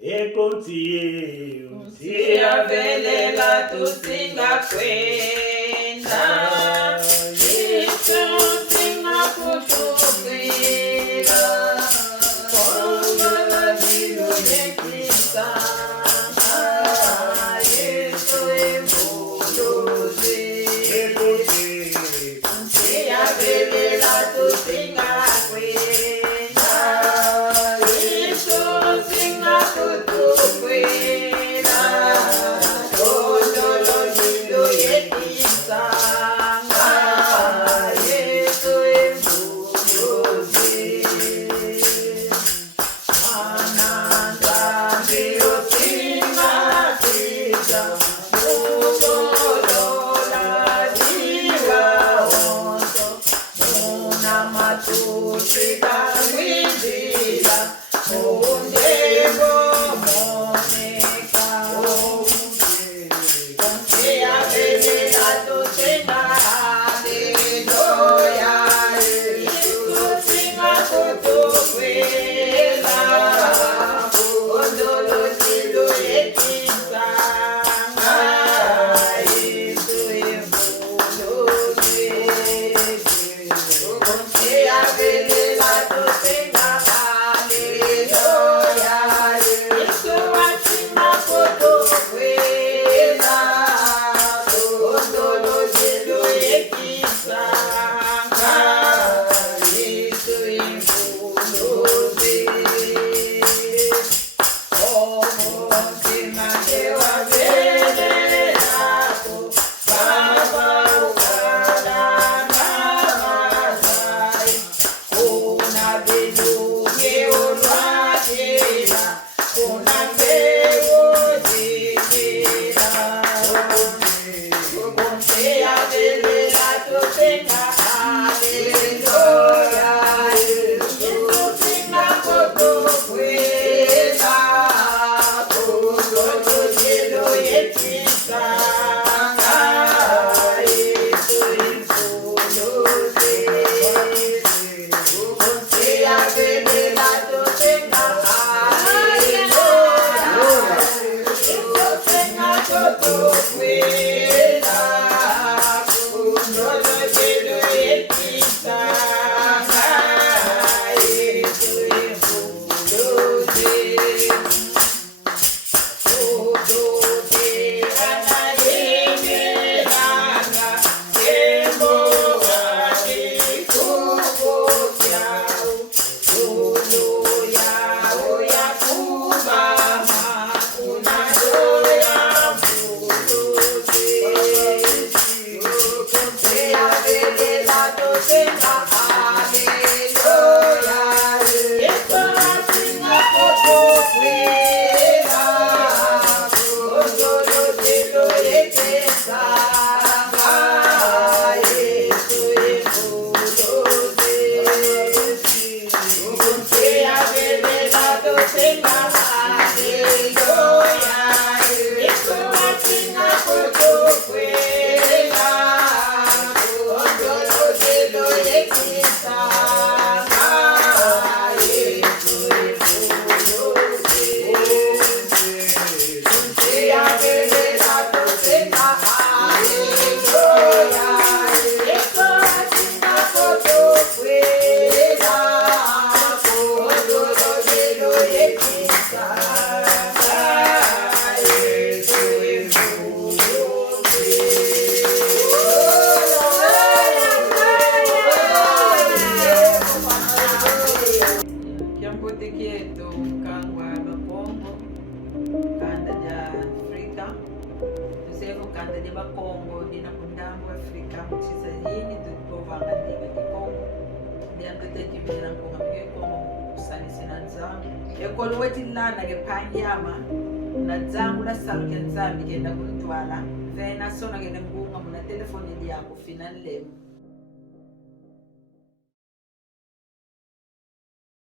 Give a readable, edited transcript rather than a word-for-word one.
E contigo, se a velela tu singa kwenda, isso singa kutukwira, quando la vivo de quizá, isso é voluze. E contigo, se a velela tu singa kwenda, isso singa kutukwira, quando lo vivo de quizá, isso é voluze. Ananda Dio Singa Tija, Mukolola Diva Onto, Muna Matushika Windila, Mundego Moneka, Kontea Vedela Tusenga, Aleluya, Yesu Singa Kutukwela, Ondolo Silo Ekisa, Yesu Ebuluze, Kontea Vedela Tusenga, Aleluya, Yesu Singa Kutukwela, Ondolo Silo Ekisa, Yesu Ebuluze. kote kieto mkangwa bakongo kanda ja Afrika tusefu kanda ja bakongo dina kundambo Afrika mchisa yini tukovanga ndiga kikongo diantete jibira kuhamge kongo kusani sinanza ekolo weti lana ke pangyama na zangu la salu ke nzambi ke ndakutwala vena sona ke ngunga muna telefoni yako finalem